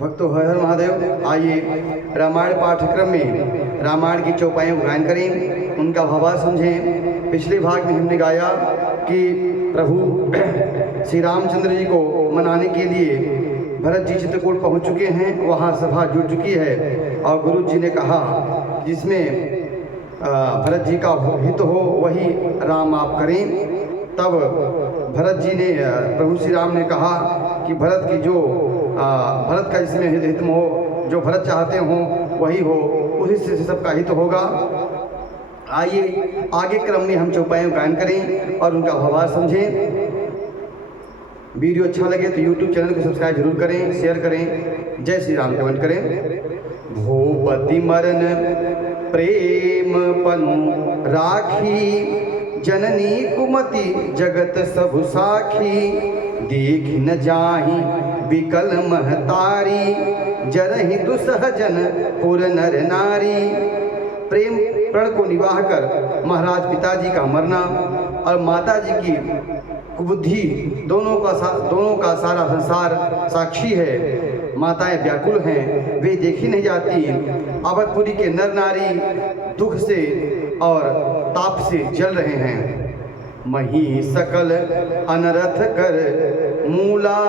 भक्तों हर हर महादेव। आइए रामायण पाठ्यक्रम में रामायण की चौपाइयों को गायन करें, उनका भावार्थ समझें। पिछले भाग में हमने गाया कि प्रभु श्री रामचंद्र जी को मनाने के लिए भरत जी चित्रकूट पहुंच चुके हैं, वहां सभा जुड़ चुकी है और गुरु जी ने कहा जिसमें भरत जी का हित हो वही राम आप करें। तब भरत जी ने प्रभु श्री राम ने कहा कि भरत की जो भरत का जिसमें हित हो, जो भरत चाहते हो वही हो, उसी से सबका हित होगा। आइए आगे क्रम में हम चौपाइयों गायन करें और उनका भावार्थ समझें। वीडियो अच्छा लगे तो YouTube चैनल को सब्सक्राइब जरूर करें, शेयर करें। जय श्री राम कमेंट करें। भूपति मरन प्रेम पनु राखी, जननी कुमति जगत सब साखी, देख न जाहि विकल महतारी, जरहि दुसहजन पुर नर नारी। प्रेम प्रण को निवाह कर महाराज पिताजी का मरना और माता जी की कुबुद्धि दोनों का सारा संसार साक्षी है। माताएं व्याकुल हैं, वे देखी नहीं जाती। अवधपुरी के नर नारी दुख से और ताप से जल रहे हैं। मही सकल अनरथ कर मूला,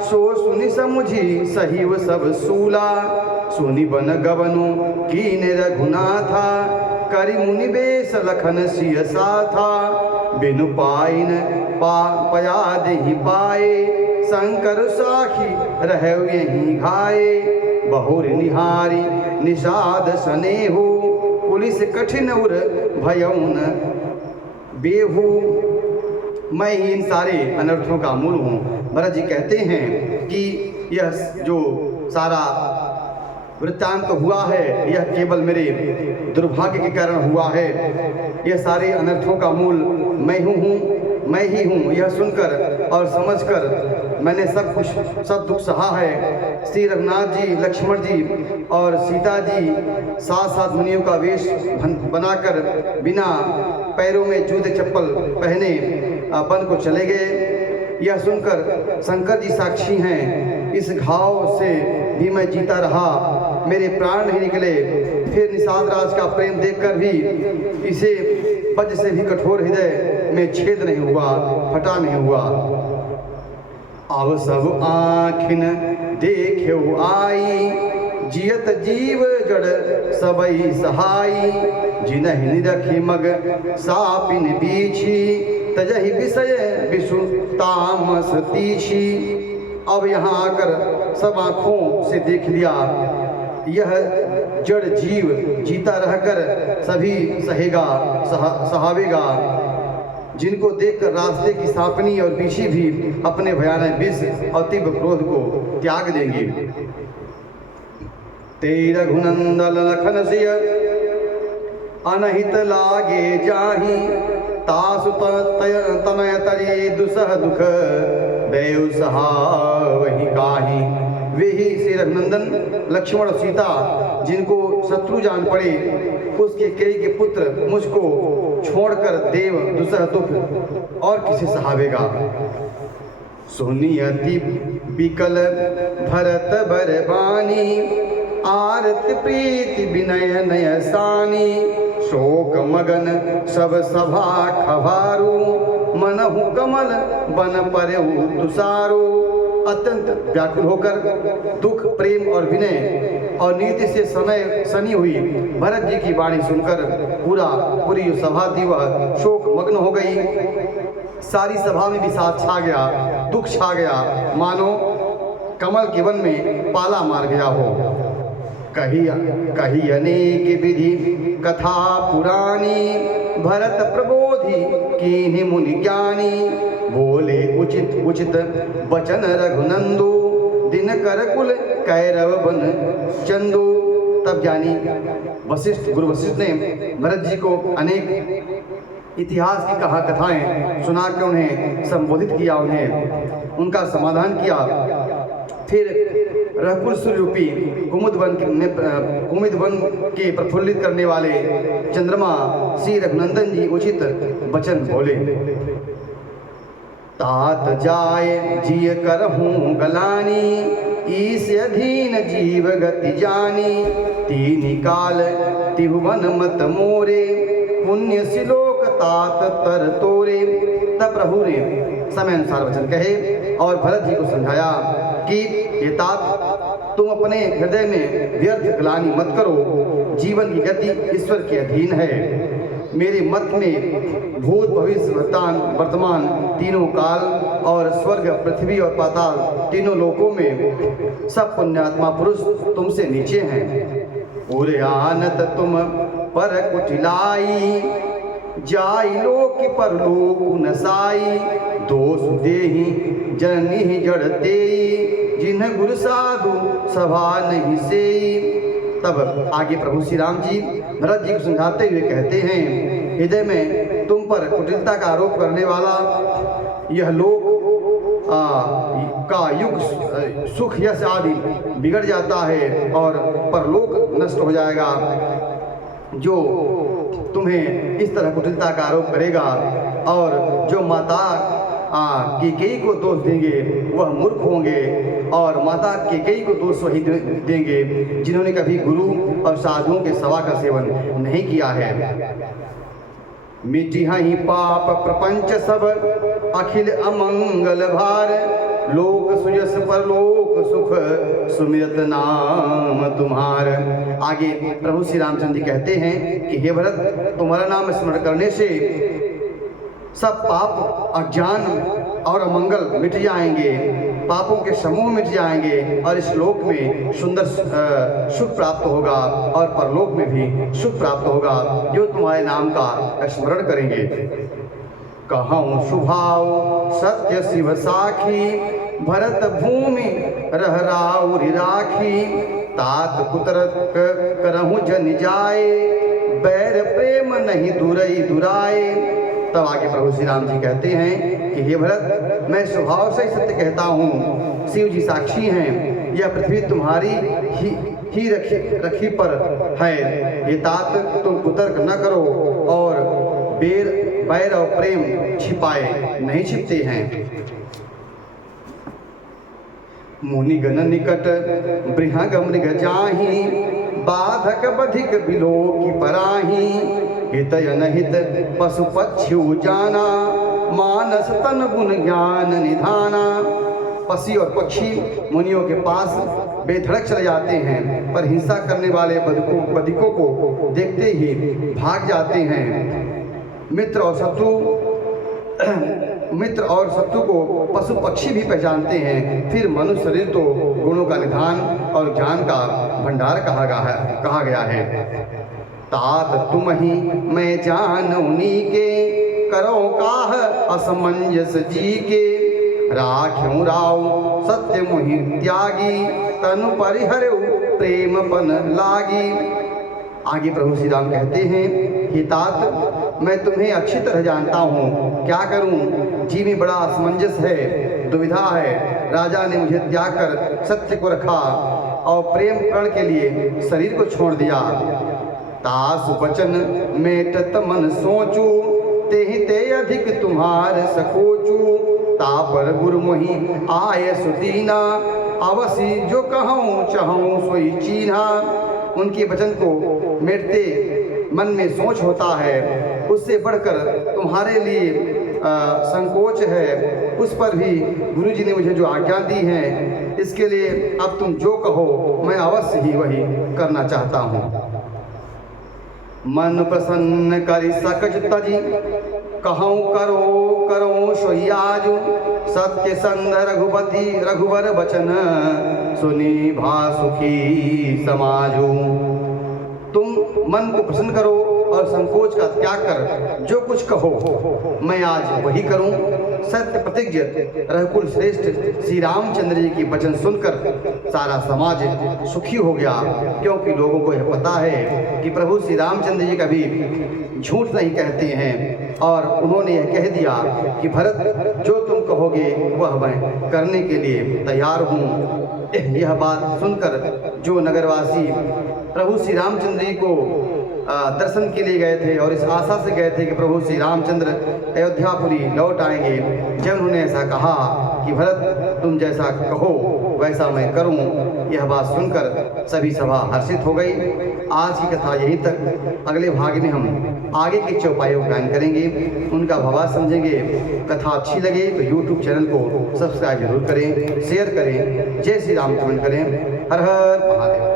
सो सुनि समुझी सहीव सब सूला। सुनि बन गवनु कीन रघुनाथा, करि मुनि बेस लखन सिय साथा। बिनु पाइन पयाद ही पाए, शंकर साखी रहु यहीं घाये। बहुर निहारी निषाद सनेहु, पुलिस कठिन उर भयउन बेहू। मैं ही इन सारे अनर्थों का मूल हूँ। भरत जी कहते हैं कि यह जो सारा वृत्तांत तो हुआ है, यह केवल मेरे दुर्भाग्य के कारण हुआ है। यह सारे अनर्थों का मूल मैं ही हूँ। यह सुनकर और समझकर मैंने सब दुख सहा है। श्री रघुनाथ जी, लक्ष्मण जी और सीता जी साथ साथ मुनियों का वेश बनाकर बिना पैरों में जूते चप्पल पहने वन को चले गए। यह सुनकर शंकर जी साक्षी हैं। इस घाव से भी मैं जीता रहा, मेरे प्राण नहीं निकले। फिर निषाद राज का प्रेम देखकर भी इसे वज्र से भी कठोर हृदय में छेद नहीं हुआ, फटा नहीं हुआ। अब सब आँखिन देख्यो आई, जियत जीव जड़ सबई सहाई। जिनहि निरखी मग सापिन बीछी, तजहि विषय विषु तामस तीछी। अब यहाँ आकर सब आँखों से देख लिया, यह जड़ जीव जीता रहकर सभी सहावेगा। जिनको देखकर रास्ते की सांपनी और बीछी भी अपने भयानक विष और तीव्र क्रोध को त्याग देंगे। ते रघुनंदन लखन सिय अनहित लागे जाहि, तासु तनय तरी दुसह दुख देव सहावहि काहि। वे ही श्री रघुनंदन लक्ष्मण और सीता जिनको शत्रु जान पड़े, उसके कई के पुत्र मुझको छोड़कर देव दुसह दुख और किसे सहावेगा। सुनियति बिकल भरत बरबानी, आरत प्रीति विनय नय सानी। शोक मगन सब सभा खभारू, मनहु कमल बन परेहु तुषारू। अत्यंत व्याकुल होकर दुख, प्रेम और विनय और नीति से सनी हुई भरत जी की वाणी सुनकर पूरी जो सभा थी वह शोक मग्न हो गई। सारी सभा में विषाद छा गया, दुख छा गया, मानो कमल के वन में पाला मार गया हो। कही अनेक विधि कथा पुरानी, भरत प्रबोधि कीन्हि मुनि ज्ञानी। बोले उचित उचित वचन रघुनंदु, दिन कर कुल कैरव बन चंदू। तब ज्ञानी गुरु वशिष्ठ ने भरत जी को अनेक इतिहास की कथाएं सुनाकर उन्हें संबोधित किया, उनका समाधान किया। फिर रघुकुल सूर्यरूपी कुमुद वन के प्रफुल्लित करने वाले चंद्रमा श्री रघुनंदन जी उचित वचन बोले। तात जाय जिय करहूँ गलानी, ईस अधीन जीव गति जानी, तीन काल तिहुवन मत मोरे, पुण्य सिलोक तात तर तोरे। तब प्रभु ने समय अनुसार वचन कहे और भरत जी को समझाया कि ये तात, तुम अपने हृदय में व्यर्थ ग्लानि मत करो। जीवन की गति ईश्वर के अधीन है। मेरे मत में भूत भविष्य वर्तमान तीनों काल और स्वर्ग पृथ्वी और पाताल तीनों लोकों में सब पुण्यात्मा पुरुष तुमसे नीचे हैं। पूरे आनत तुम पर कुटिलाई, जाई लोक पर लोक नसाई, दोष देहि जननी जड़ते, जिन्ह गुरु साधु सभा नहीं सेई। तब आगे प्रभु श्री राम जी भरत जी को समझाते हुए कहते हैं, हृदय में तुम पर कुटिलता का आरोप करने वाला यह लोक का युग सुख यश आदि बिगड़ जाता है और परलोक नष्ट हो जाएगा। जो तुम्हें इस तरह कुटिलता का आरोप करेगा और जो माता कैकेयी को दोष देंगे वह मूर्ख होंगे, और माता कैकेयी को दोष वही देंगे जिन्होंने कभी गुरु और साधुओं के सवा का सेवन नहीं किया है। मिटिहा ही पाप प्रपंच सब, अखिल अमंगल भार, लोक सुयस पर लोक सुख, सुमिरत नाम तुम्हार। आगे प्रभु श्री रामचंद्र जी कहते हैं कि हे भरत, तुम्हारा नाम स्मरण करने से सब पाप अज्ञान और अमंगल मिट जाएंगे, पापों के समूह मिट जाएंगे और इस लोक में सुंदर सुख प्राप्त होगा और परलोक में भी सुख प्राप्त होगा जो तुम्हारे नाम का स्मरण करेंगे। कहूँ सुभाव सत्य शिव साखी, भरत भूमि रह राउरि राखी, तात कुतरक करहूँ जन जाए, बैर प्रेम नहीं दुरई दुराए। तब आगे प्रभु श्री राम जी कहते हैं कि हे भरत, मैं स्वभाव से सत्य कहता हूँ, शिव जी साक्षी हैं, यह पृथ्वी तुम्हारी ही रखी पर है। ये तात तुम कुतर्क न करो और बैर और प्रेम छिपाए नहीं छिपते हैं। मुनिगण निकट बृहग मृग जाहि, बाधक बधिक बिलो की पराही, हितय नहित पशु पक्षी जाना, मानस तन गुण ज्ञान निधाना। पक्षी और पक्षी मुनियों के पास बेधड़क चले जाते हैं, पर हिंसा करने वाले बधिकों को देखते ही भाग जाते हैं। मित्र और शत्रु को पशु पक्षी भी पहचानते हैं। फिर मनुष्य शरीर तो गुणों का निधान और ज्ञान का भंडार कहा गया है। तात तुम ही मैं जान उन्हीं के, करो काह असमंजस जी के, राख्यों राव सत्य मोहि त्यागी, तनु परिहरऊ प्रेम पन लागी। आगे प्रभु श्री राम कहते हैं, हे तात, मैं तुम्हें अच्छी तरह जानता हूँ, क्या करूँ, जी में बड़ा असमंजस है, दुविधा है। राजा ने मुझे त्याग कर सत्य को रखा और प्रेम प्रण के लिए शरीर को छोड़ दिया। तासु वचन मेटत मन सोचू, तेहि ते अधिक तुम्हार सकोचू, तापर गुरु मोहि आय सुदीना, अवसी जो कहूँ चाहूँ सोई चीन्हा। उनके वचन को मेटते मन में सोच होता है, उससे बढ़कर तुम्हारे लिए संकोच है। उस पर भी गुरु जी ने मुझे जो आज्ञा दी है, इसके लिए अब तुम जो कहो मैं अवश्य ही वही करना चाहता हूँ। मन प्रसन्न करि सकज तजी, कहूँ करो सोई आजू, सत्य संग रघुवर वचन, सुनी भा सुखी समाजू। तुम मन को प्रसन्न करो और संकोच का त्याग कर जो कुछ कहो मैं आज वही करूं। सत्य प्रतिज्ञ रघुकुल श्रेष्ठ श्री रामचंद्र जी की वचन सुनकर सारा समाज सुखी हो गया, क्योंकि लोगों को यह पता है कि प्रभु श्री रामचंद्र जी कभी झूठ नहीं कहते हैं। और उन्होंने यह कह दिया कि भरत, जो तुम कहोगे वह मैं करने के लिए तैयार हूँ। यह बात सुनकर जो नगरवासी प्रभु श्री रामचंद्र जी को दर्शन के लिए गए थे और इस आशा से गए थे कि प्रभु श्री रामचंद्र अयोध्यापुरी लौट आएंगे, जब उन्होंने ऐसा कहा कि भरत तुम जैसा कहो वैसा मैं करूं। यह बात सुनकर सभी सभा हर्षित हो गई। आज की कथा यहीं तक। अगले भाग में हम आगे के चौपायों गायन करेंगे, उनका भावार्थ समझेंगे। कथा अच्छी लगे तो YouTube चैनल को सब्सक्राइब जरूर करें, शेयर करें। जय श्री राम कमेंट करें। हर हर महादेव।